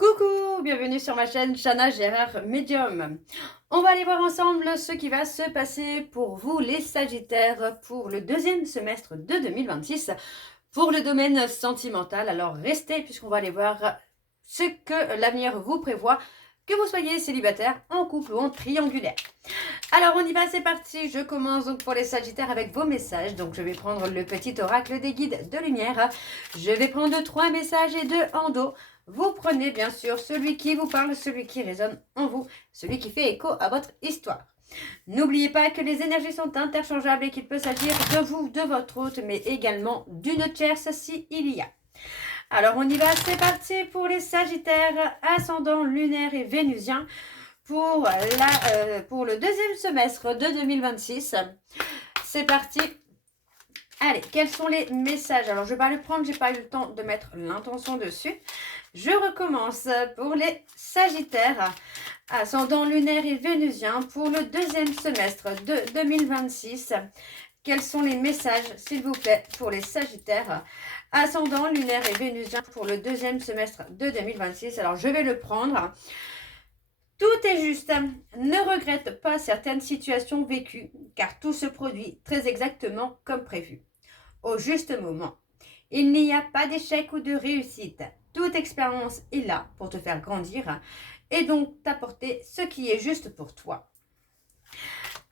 Coucou, bienvenue sur ma chaîne Chana Gérard Medium. On va aller voir ensemble ce qui va se passer pour vous les Sagittaires pour le deuxième semestre de 2026 pour le domaine sentimental. Alors restez puisqu'on va aller voir ce que l'avenir vous prévoit, que vous soyez célibataire, en couple ou en triangulaire. Alors on y va, c'est parti. Je commence donc pour les Sagittaires avec vos messages. Donc je vais prendre le petit oracle des guides de lumière. Je vais prendre 3 messages et 2 en dos. Vous prenez bien sûr celui qui vous parle, celui qui résonne en vous, celui qui fait écho à votre histoire. N'oubliez pas que les énergies sont interchangeables et qu'il peut s'agir de vous, de votre hôte, mais également d'une tierce s'il y a. Alors on y va, c'est parti pour les Sagittaires, ascendant lunaire et vénusien pour le deuxième semestre de 2026. C'est parti. Allez, quels sont les messages? Alors, je vais pas le prendre, j'ai pas eu le temps de mettre l'intention dessus. Je recommence pour les Sagittaires, ascendant lunaire et vénusien pour le deuxième semestre de 2026. Quels sont les messages, s'il vous plaît, pour les Sagittaires, ascendant lunaire et vénusien pour le deuxième semestre de 2026? Alors, je vais le prendre. Tout est juste. Ne regrette pas certaines situations vécues, car tout se produit très exactement comme prévu, au juste moment. Il n'y a pas d'échec ou de réussite. Toute expérience est là pour te faire grandir et donc t'apporter ce qui est juste pour toi.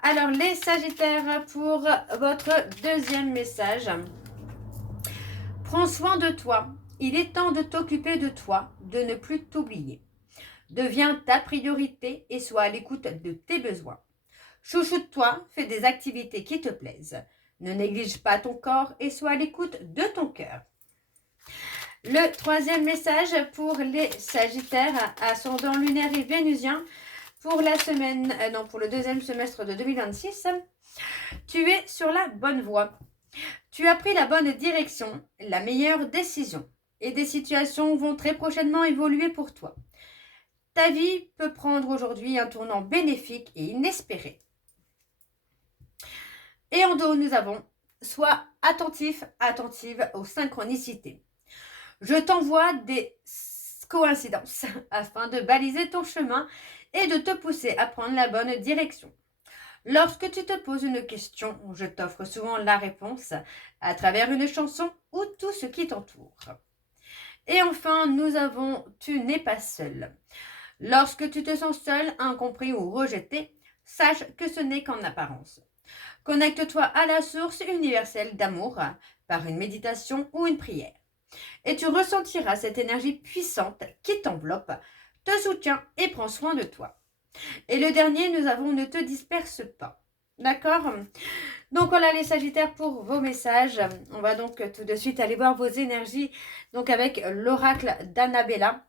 Alors les Sagittaires, pour votre deuxième message. Prends soin de toi. Il est temps de t'occuper de toi, de ne plus t'oublier. Deviens ta priorité et sois à l'écoute de tes besoins. Chouchoute-toi, fais des activités qui te plaisent. Ne néglige pas ton corps et sois à l'écoute de ton cœur. Le troisième message pour les Sagittaires, ascendant lunaire et vénusien, pour pour le deuxième semestre de 2026. Tu es sur la bonne voie. Tu as pris la bonne direction, la meilleure décision. Et des situations vont très prochainement évoluer pour toi. Ta vie peut prendre aujourd'hui un tournant bénéfique et inespéré. Et en dos, nous avons « Sois attentif, attentive aux synchronicités. Je t'envoie des coïncidences afin de baliser ton chemin et de te pousser à prendre la bonne direction. Lorsque tu te poses une question, je t'offre souvent la réponse à travers une chanson ou tout ce qui t'entoure. » Et enfin, nous avons « Tu n'es pas seul. Lorsque tu te sens seul, incompris ou rejeté, sache que ce n'est qu'en apparence. Connecte-toi à la source universelle d'amour par une méditation ou une prière. Et tu ressentiras cette énergie puissante qui t'enveloppe, te soutient et prend soin de toi. Et le dernier, nous avons « Ne te disperse pas ». D'accord? Donc voilà les Sagittaires pour vos messages. On va donc tout de suite aller voir vos énergies, donc avec l'oracle d'Annabella.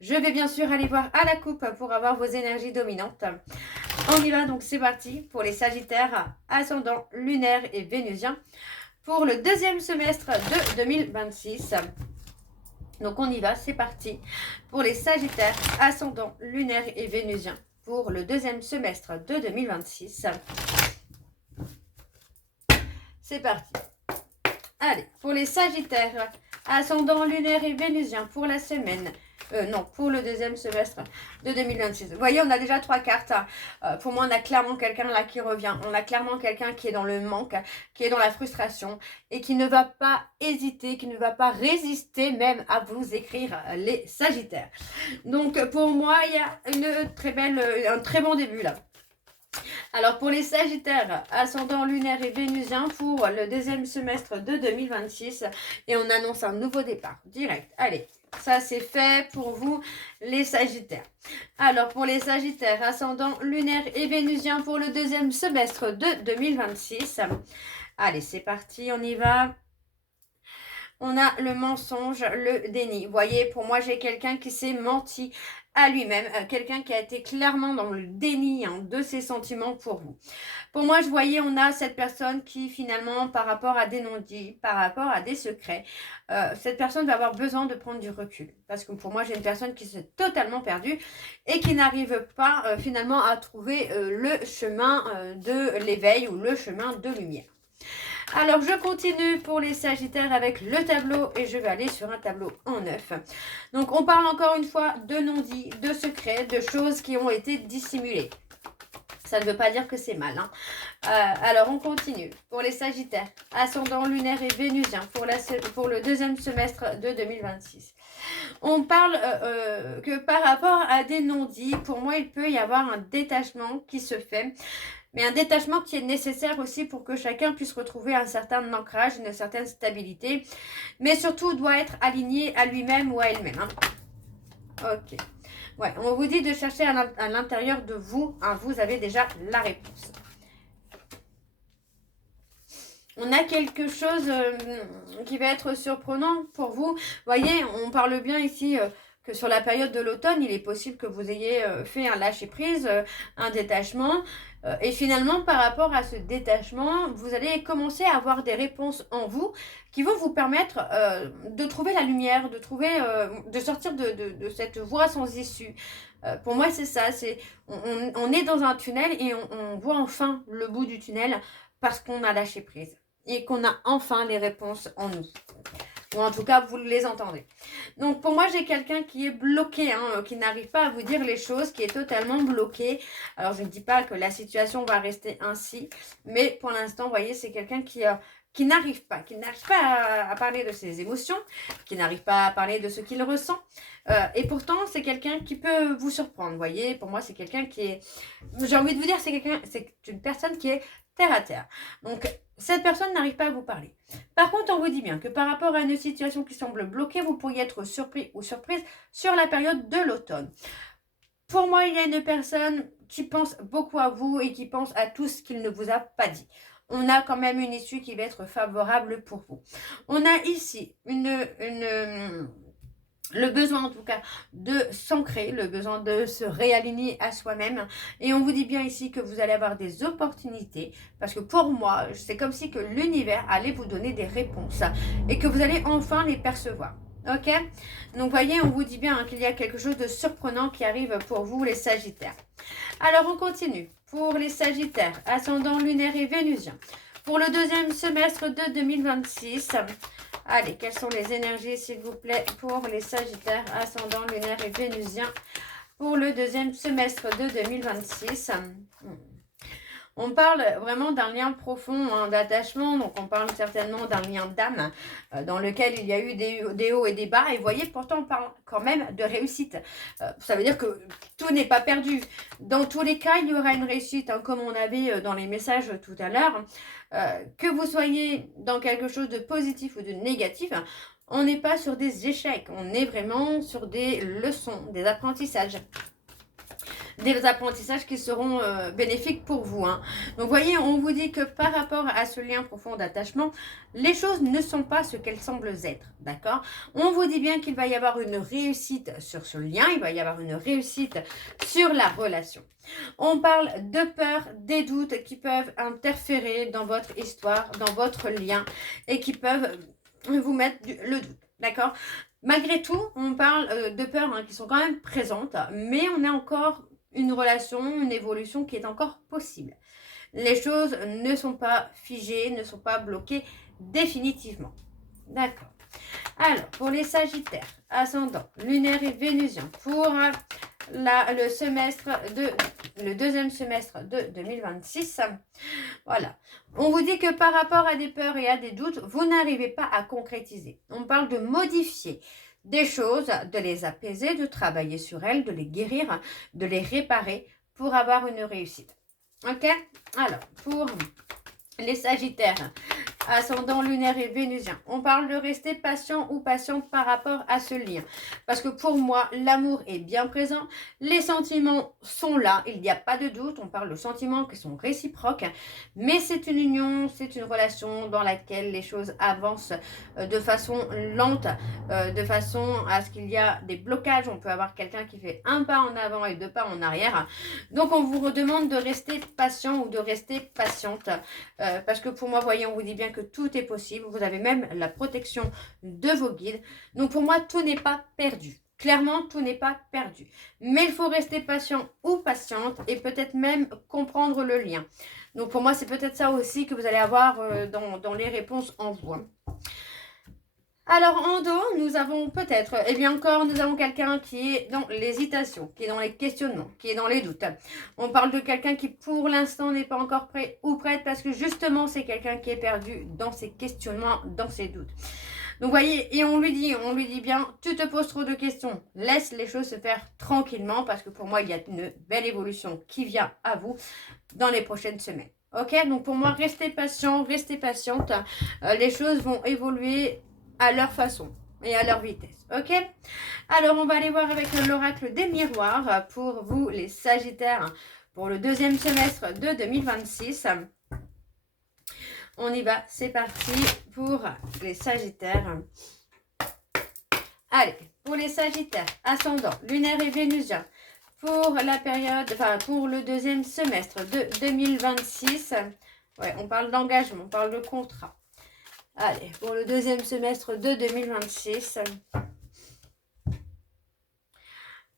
Je vais bien sûr aller voir à la coupe pour avoir vos énergies dominantes. On y va, donc c'est parti pour les Sagittaires, ascendant lunaire et vénusien pour le deuxième semestre de 2026. Donc on y va, c'est parti pour les Sagittaires, ascendant lunaire et vénusien pour le deuxième semestre de 2026. C'est parti. Allez, pour les Sagittaires, ascendant lunaire et vénusien pour la semaine, pour le deuxième semestre de 2026. Vous voyez, on a déjà 3 cartes. Pour moi, on a clairement quelqu'un là qui revient. On a clairement quelqu'un qui est dans le manque, qui est dans la frustration et qui ne va pas hésiter, qui ne va pas résister même à vous écrire les Sagittaires. Donc, pour moi, il y a un très bon début là. Alors pour les Sagittaires, ascendant lunaire et vénusien pour le deuxième semestre de 2026 et on annonce un nouveau départ direct. Allez, ça c'est fait pour vous les Sagittaires. Alors pour les Sagittaires, ascendant lunaire et vénusien pour le deuxième semestre de 2026. Allez, c'est parti, on y va. On a le mensonge, le déni. Vous voyez, pour moi, j'ai quelqu'un qui s'est menti à lui-même. Quelqu'un qui a été clairement dans le déni de ses sentiments pour vous. Pour moi, je voyais, on a cette personne qui, finalement, par rapport à des non-dits, par rapport à des secrets, cette personne va avoir besoin de prendre du recul. Parce que pour moi, j'ai une personne qui s'est totalement perdue et qui n'arrive pas, finalement, à trouver le chemin de l'éveil ou le chemin de lumière. Alors, je continue pour les Sagittaires avec le tableau et je vais aller sur un tableau en neuf. Donc, on parle encore une fois de non-dits, de secrets, de choses qui ont été dissimulées. Ça ne veut pas dire que c'est mal. Hein. Alors, on continue. Pour les Sagittaires, ascendant lunaire et vénusien pour le deuxième semestre de 2026. On parle que par rapport à des non-dits, pour moi, il peut y avoir un détachement qui se fait. Mais un détachement qui est nécessaire aussi pour que chacun puisse retrouver un certain ancrage, une certaine stabilité. Mais surtout, doit être aligné à lui-même ou à elle-même. Hein. Ok. Ouais, on vous dit de chercher à l'intérieur de vous. Hein, vous avez déjà la réponse. On a quelque chose qui va être surprenant pour vous. Vous voyez, on parle bien ici que sur la période de l'automne, il est possible que vous ayez fait un lâcher-prise, un détachement. Et finalement, par rapport à ce détachement, vous allez commencer à avoir des réponses en vous qui vont vous permettre de trouver la lumière, de sortir de cette voie sans issue. Pour moi, c'est ça. On est dans un tunnel et on voit enfin le bout du tunnel parce qu'on a lâché prise et qu'on a enfin les réponses en nous. Ou en tout cas, vous les entendez. Donc, pour moi, j'ai quelqu'un qui est bloqué, hein, qui n'arrive pas à vous dire les choses, qui est totalement bloqué. Alors, je ne dis pas que la situation va rester ainsi, mais pour l'instant, vous voyez, c'est quelqu'un qui n'arrive pas à parler de ses émotions, qui n'arrive pas à parler de ce qu'il ressent. Et pourtant, c'est quelqu'un qui peut vous surprendre, vous voyez. Pour moi, c'est quelqu'un qui est... J'ai envie de vous dire, c'est une personne qui est terre à terre. Donc, cette personne n'arrive pas à vous parler. Par contre, on vous dit bien que par rapport à une situation qui semble bloquée, vous pourriez être surpris ou surprise sur la période de l'automne. Pour moi, il y a une personne qui pense beaucoup à vous et qui pense à tout ce qu'il ne vous a pas dit. On a quand même une issue qui va être favorable pour vous. On a ici le besoin en tout cas de s'ancrer, le besoin de se réaligner à soi-même. Et on vous dit bien ici que vous allez avoir des opportunités parce que pour moi, c'est comme si que l'univers allait vous donner des réponses et que vous allez enfin les percevoir. Ok? Donc voyez, on vous dit bien hein, qu'il y a quelque chose de surprenant qui arrive pour vous les Sagittaires. Alors on continue. Pour les Sagittaires, ascendant lunaire et vénusien. Pour le deuxième semestre de 2026, allez, quelles sont les énergies, s'il vous plaît, pour les Sagittaires, ascendant lunaire et vénusien pour le deuxième semestre de 2026. On parle vraiment d'un lien profond, hein, d'attachement, donc on parle certainement d'un lien d'âme dans lequel il y a eu des hauts et des bas. Et vous voyez, pourtant on parle quand même de réussite. Ça veut dire que tout n'est pas perdu. Dans tous les cas, il y aura une réussite, hein, comme on avait dans les messages tout à l'heure. Que vous soyez dans quelque chose de positif ou de négatif, on n'est pas sur des échecs, on est vraiment sur des leçons, des apprentissages. Des apprentissages qui seront bénéfiques pour vous. Hein. Donc, vous voyez, on vous dit que par rapport à ce lien profond d'attachement, les choses ne sont pas ce qu'elles semblent être. D'accord? On vous dit bien qu'il va y avoir une réussite sur ce lien, il va y avoir une réussite sur la relation. On parle de peur, des doutes qui peuvent interférer dans votre histoire, dans votre lien et qui peuvent vous mettre le doute. D'accord? Malgré tout, on parle de peurs hein, qui sont quand même présentes, mais on a encore une relation, une évolution qui est encore possible. Les choses ne sont pas figées, ne sont pas bloquées définitivement. D'accord. Alors, pour les Sagittaires, ascendant, lunaire et vénusien, pour le deuxième semestre de 2026, voilà. On vous dit que par rapport à des peurs et à des doutes, vous n'arrivez pas à concrétiser. On parle de modifier des choses, de les apaiser, de travailler sur elles, de les guérir, de les réparer pour avoir une réussite. Ok? Alors, pour les Sagittaires, ascendant lunaire et vénusien, on parle de rester patient ou patiente par rapport à ce lien. Parce que pour moi, l'amour est bien présent, les sentiments sont là, il n'y a pas de doute, on parle de sentiments qui sont réciproques, mais c'est une union, c'est une relation dans laquelle les choses avancent de façon lente, de façon à ce qu'il y a des blocages, on peut avoir quelqu'un qui fait un pas en avant et deux pas en arrière. Donc on vous demande de rester patient ou de rester patiente, parce que pour moi, voyez, on vous dit bien que tout est possible. Vous avez même la protection de vos guides. Donc pour moi, tout n'est pas perdu. clairement, tout n'est pas perdu. Mais il faut rester patient ou patiente et peut-être même comprendre le lien. Donc pour moi, c'est peut-être ça aussi que vous allez avoir dans les réponses en vous. Alors en dos, nous avons peut-être, et bien encore, nous avons quelqu'un qui est dans l'hésitation, qui est dans les questionnements, qui est dans les doutes. On parle de quelqu'un qui pour l'instant n'est pas encore prêt ou prête parce que justement c'est quelqu'un qui est perdu dans ses questionnements, dans ses doutes. Donc vous voyez, et on lui dit bien, tu te poses trop de questions, laisse les choses se faire tranquillement parce que pour moi il y a une belle évolution qui vient à vous dans les prochaines semaines. Ok, donc pour moi, restez patient, restez patiente, les choses vont évoluer à leur façon et à leur vitesse. Ok, alors on va aller voir avec l'oracle des miroirs pour vous les Sagittaires pour le deuxième semestre de 2026. On y va, c'est parti pour les Sagittaires. Allez, pour les Sagittaires, ascendant, lunaire et vénusien, pour la période, enfin pour le deuxième semestre de 2026. Ouais, on parle d'engagement, on parle de contrat. Allez, pour le deuxième semestre de 2026.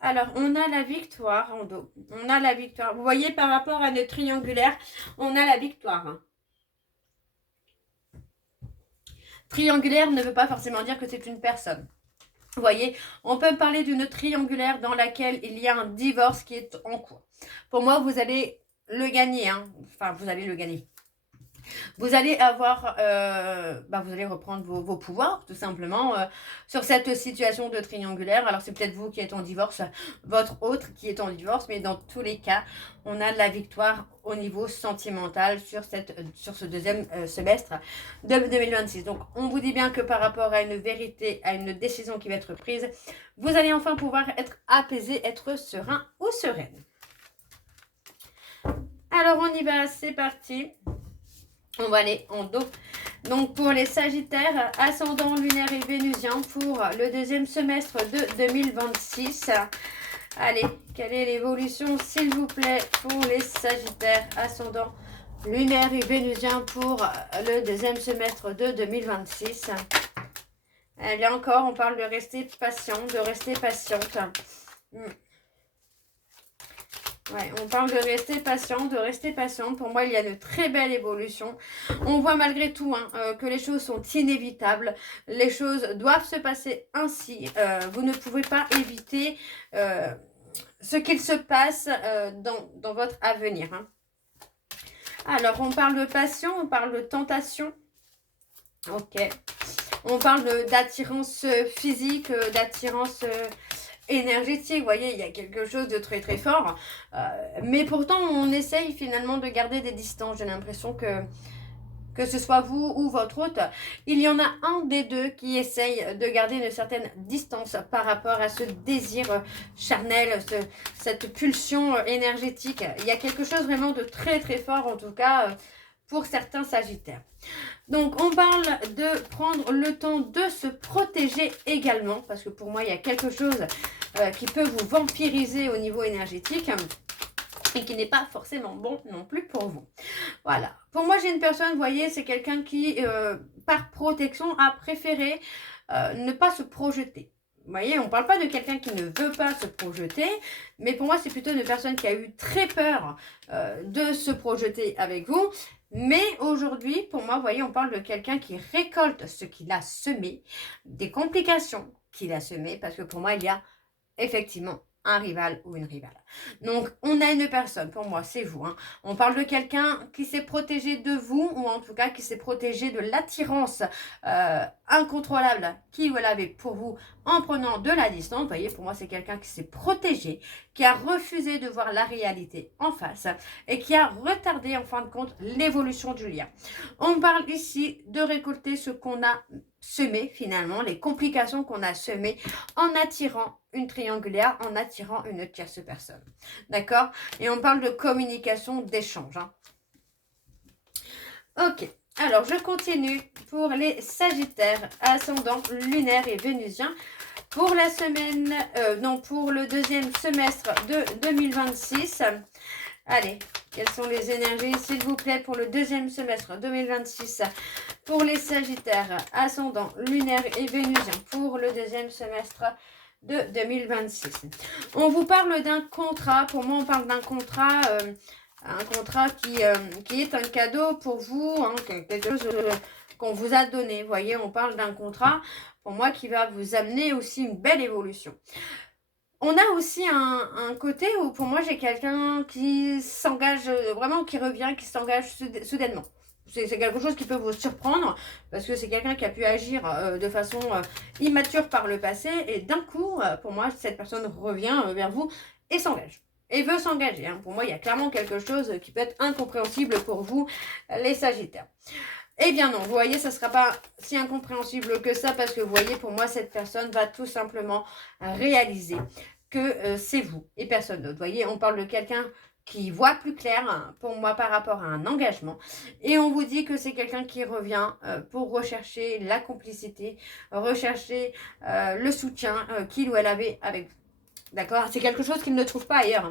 Alors, on a la victoire en dos. On a la victoire. Vous voyez, par rapport à notre triangulaire, on a la victoire. Triangulaire ne veut pas forcément dire que c'est une personne. Vous voyez, on peut parler d'une triangulaire dans laquelle il y a un divorce qui est en cours. Pour moi, vous allez le gagner. Enfin, vous allez le gagner. Vous allez avoir, vous allez reprendre vos pouvoirs, tout simplement, sur cette situation de triangulaire. Alors, c'est peut-être vous qui êtes en divorce, votre autre qui est en divorce, mais dans tous les cas, on a de la victoire au niveau sentimental sur ce deuxième semestre de 2026. Donc, on vous dit bien que par rapport à une vérité, à une décision qui va être prise, vous allez enfin pouvoir être apaisé, être serein ou sereine. Alors, on y va, c'est parti. On va aller en dos. Donc pour les Sagittaires, ascendant lunaire et vénusien pour le deuxième semestre de 2026. Allez, quelle est l'évolution s'il vous plaît pour les Sagittaires, ascendant lunaire et vénusien pour le deuxième semestre de 2026. Eh bien encore, on parle de rester patient, de rester patiente. Ouais, on parle de rester patient, de rester patiente. Pour moi, il y a de très belles évolutions. On voit malgré tout que les choses sont inévitables. Les choses doivent se passer ainsi. Vous ne pouvez pas éviter ce qu'il se passe dans votre avenir. Alors, on parle de passion, on parle de tentation. Ok. On parle d'attirance physique, d'attirance énergétique, vous voyez, il y a quelque chose de très très fort, mais pourtant on essaye finalement de garder des distances. J'ai l'impression que ce soit vous ou votre hôte, il y en a un des deux qui essaye de garder une certaine distance par rapport à ce désir charnel, cette pulsion énergétique. Il y a quelque chose vraiment de très très fort en tout cas pour certains Sagittaires. Donc, on parle de prendre le temps de se protéger également, parce que pour moi, il y a quelque chose qui peut vous vampiriser au niveau énergétique et qui n'est pas forcément bon non plus pour vous. Voilà. Pour moi, j'ai une personne, vous voyez, c'est quelqu'un qui, par protection, a préféré ne pas se projeter. Vous voyez, on ne parle pas de quelqu'un qui ne veut pas se projeter, mais pour moi, c'est plutôt une personne qui a eu très peur de se projeter avec vous. Mais aujourd'hui, pour moi, vous voyez, on parle de quelqu'un qui récolte ce qu'il a semé, des complications qu'il a semées, parce que pour moi, il y a effectivement un rival ou une rivale. Donc, on a une personne, pour moi, c'est vous. On parle de quelqu'un qui s'est protégé de vous, ou en tout cas qui s'est protégé de l'attirance incontrôlable qui vous l'avez pour vous en prenant de la distance. Vous voyez, pour moi, c'est quelqu'un qui s'est protégé, qui a refusé de voir la réalité en face et qui a retardé, en fin de compte, l'évolution du lien. On parle ici de récolter ce qu'on a semé, finalement, les complications qu'on a semées en attirant une triangulaire, en attirant une tierce personne. D'accord? Et on parle de communication, d'échange. Ok. Alors, je continue pour les Sagittaires, ascendant lunaire et vénusien. Pour la semaine, pour le deuxième semestre de 2026. Allez, quelles sont les énergies, s'il vous plaît, pour le deuxième semestre 2026 pour les Sagittaires, ascendant lunaire et vénusien pour le deuxième semestre de 2026. On vous parle d'un contrat. Pour moi, on parle d'un contrat, qui est un cadeau pour vous, hein, quelque chose qu'on vous a donné. Vous voyez, on parle d'un contrat, pour moi, qui va vous amener aussi une belle évolution. On a aussi un côté où, pour moi, j'ai quelqu'un qui s'engage vraiment, qui revient, qui s'engage soudainement. C'est quelque chose qui peut vous surprendre, parce que c'est quelqu'un qui a pu agir de façon immature par le passé, et d'un coup, pour moi, cette personne revient vers vous et s'engage. Et veut s'engager. Hein. Pour moi, il y a clairement quelque chose qui peut être incompréhensible pour vous, les Sagittaires. Eh bien non, vous voyez, ça ne sera pas si incompréhensible que ça, parce que vous voyez, pour moi, cette personne va tout simplement réaliser que c'est vous et personne d'autre. Vous voyez, on parle de quelqu'un qui voit plus clair, hein, pour moi, par rapport à un engagement. Et on vous dit que c'est quelqu'un qui revient pour rechercher la complicité, rechercher le soutien qu'il ou elle avait avec vous. D'accord? C'est quelque chose qu'il ne trouve pas ailleurs. Hein.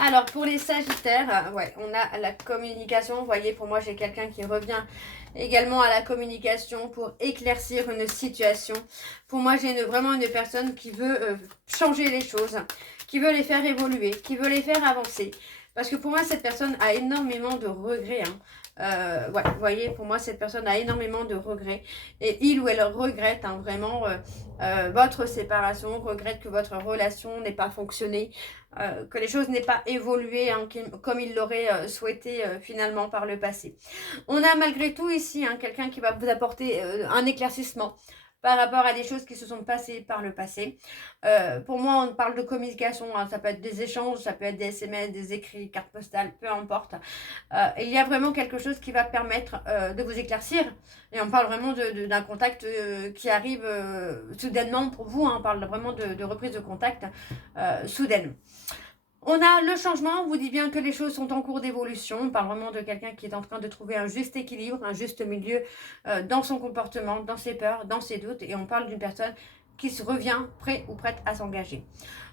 Alors, pour les Sagittaires, ouais, on a la communication. Vous voyez, pour moi, j'ai quelqu'un qui revient également à la communication pour éclaircir une situation. Pour moi, j'ai vraiment une personne qui veut changer les choses, qui veut les faire évoluer, qui veut les faire avancer. Parce que pour moi, cette personne a énormément de regrets. Hein. Ouais, vous voyez, pour moi, cette personne a énormément de regrets. Et il ou elle regrette hein, vraiment votre séparation, regrette que votre relation n'ait pas fonctionné, que les choses n'aient pas évolué hein, comme il l'aurait souhaité finalement par le passé. On a malgré tout ici hein, quelqu'un qui va vous apporter un éclaircissement par rapport à des choses qui se sont passées par le passé. Pour moi, on parle de communication, hein, ça peut être des échanges, ça peut être des SMS, des écrits, cartes postales, peu importe. Il y a vraiment quelque chose qui va permettre de vous éclaircir. Et on parle vraiment d'un contact qui arrive soudainement pour vous. Hein, on parle vraiment de reprise de contact soudaine. On a le changement, on vous dit bien que les choses sont en cours d'évolution. On parle vraiment de quelqu'un qui est en train de trouver un juste équilibre, un juste milieu dans son comportement, dans ses peurs, dans ses doutes. Et on parle d'une personne qui se revient prêt ou prête à s'engager.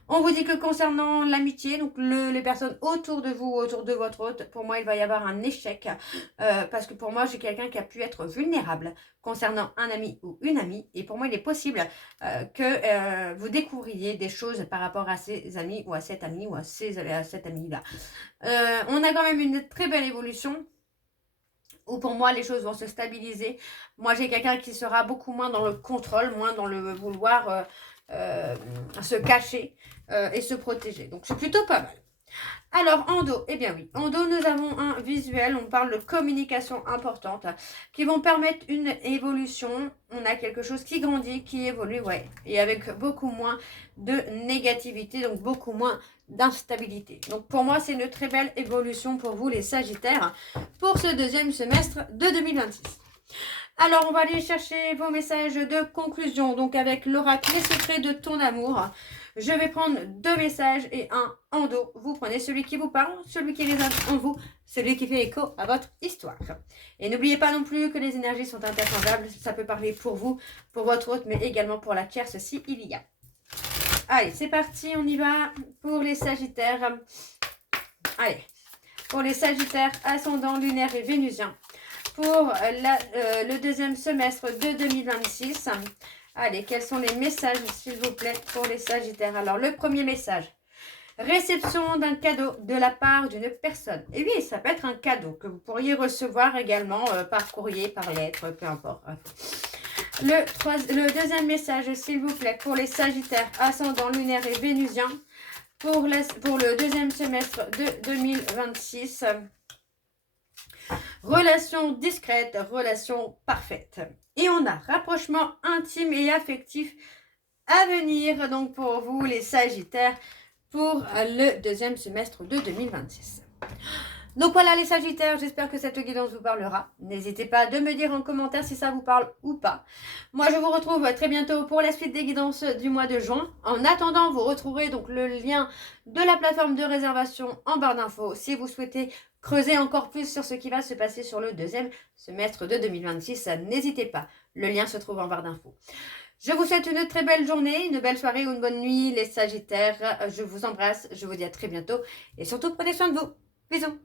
On vous dit que concernant l'amitié, donc les personnes autour de vous, autour de votre hôte, pour moi, il va y avoir un échec. Parce que pour moi, j'ai quelqu'un qui a pu être vulnérable concernant un ami ou une amie. Et pour moi, il est possible que vous découvriez des choses par rapport à ces amis ou à cet ami ou à cet ami-là. On a quand même une très belle évolution où pour moi les choses vont se stabiliser. Moi j'ai quelqu'un qui sera beaucoup moins dans le contrôle, moins dans le vouloir se cacher et se protéger. Donc c'est plutôt pas mal. Alors en dos, eh bien oui, en dos nous avons un visuel, on parle de communication importante qui vont permettre une évolution. On a quelque chose qui grandit, qui évolue, ouais, et avec beaucoup moins de négativité, donc beaucoup moins d'instabilité. Donc pour moi c'est une très belle évolution pour vous les Sagittaires pour ce deuxième semestre de 2026. Alors, on va aller chercher vos messages de conclusion. Donc, avec l'oracle, les secrets de ton amour. Je vais prendre 2 messages et un en dos. Vous prenez celui qui vous parle, celui qui résonne en vous, celui qui fait écho à votre histoire. Et n'oubliez pas non plus que les énergies sont interchangeables. Ça peut parler pour vous, pour votre hôte, mais également pour la tierce si il y a. Allez, c'est parti, on y va pour les Sagittaires. Allez, pour les Sagittaires, ascendant lunaire et vénusien. Pour le deuxième semestre de 2026. Allez, quels sont les messages, s'il vous plaît, pour les Sagittaires? Alors, le premier message. Réception d'un cadeau de la part d'une personne. Et oui, ça peut être un cadeau que vous pourriez recevoir également par courrier, par lettre, peu importe. Le deuxième message, s'il vous plaît, pour les Sagittaires, ascendant lunaire et vénusien. Pour le deuxième semestre de 2026. Relation discrète, relation parfaite. Et on a rapprochement intime et affectif à venir, donc pour vous les Sagittaires, pour le deuxième semestre de 2026. Donc voilà les Sagittaires, j'espère que cette guidance vous parlera. N'hésitez pas de me dire en commentaire si ça vous parle ou pas. Moi je vous retrouve très bientôt pour la suite des guidances du mois de juin. En attendant, vous retrouverez donc le lien de la plateforme de réservation en barre d'infos si vous souhaitez creuser encore plus sur ce qui va se passer sur le deuxième semestre de 2026. N'hésitez pas, le lien se trouve en barre d'infos. Je vous souhaite une très belle journée, une belle soirée ou une bonne nuit les Sagittaires. Je vous embrasse, je vous dis à très bientôt et surtout prenez soin de vous. Bisous.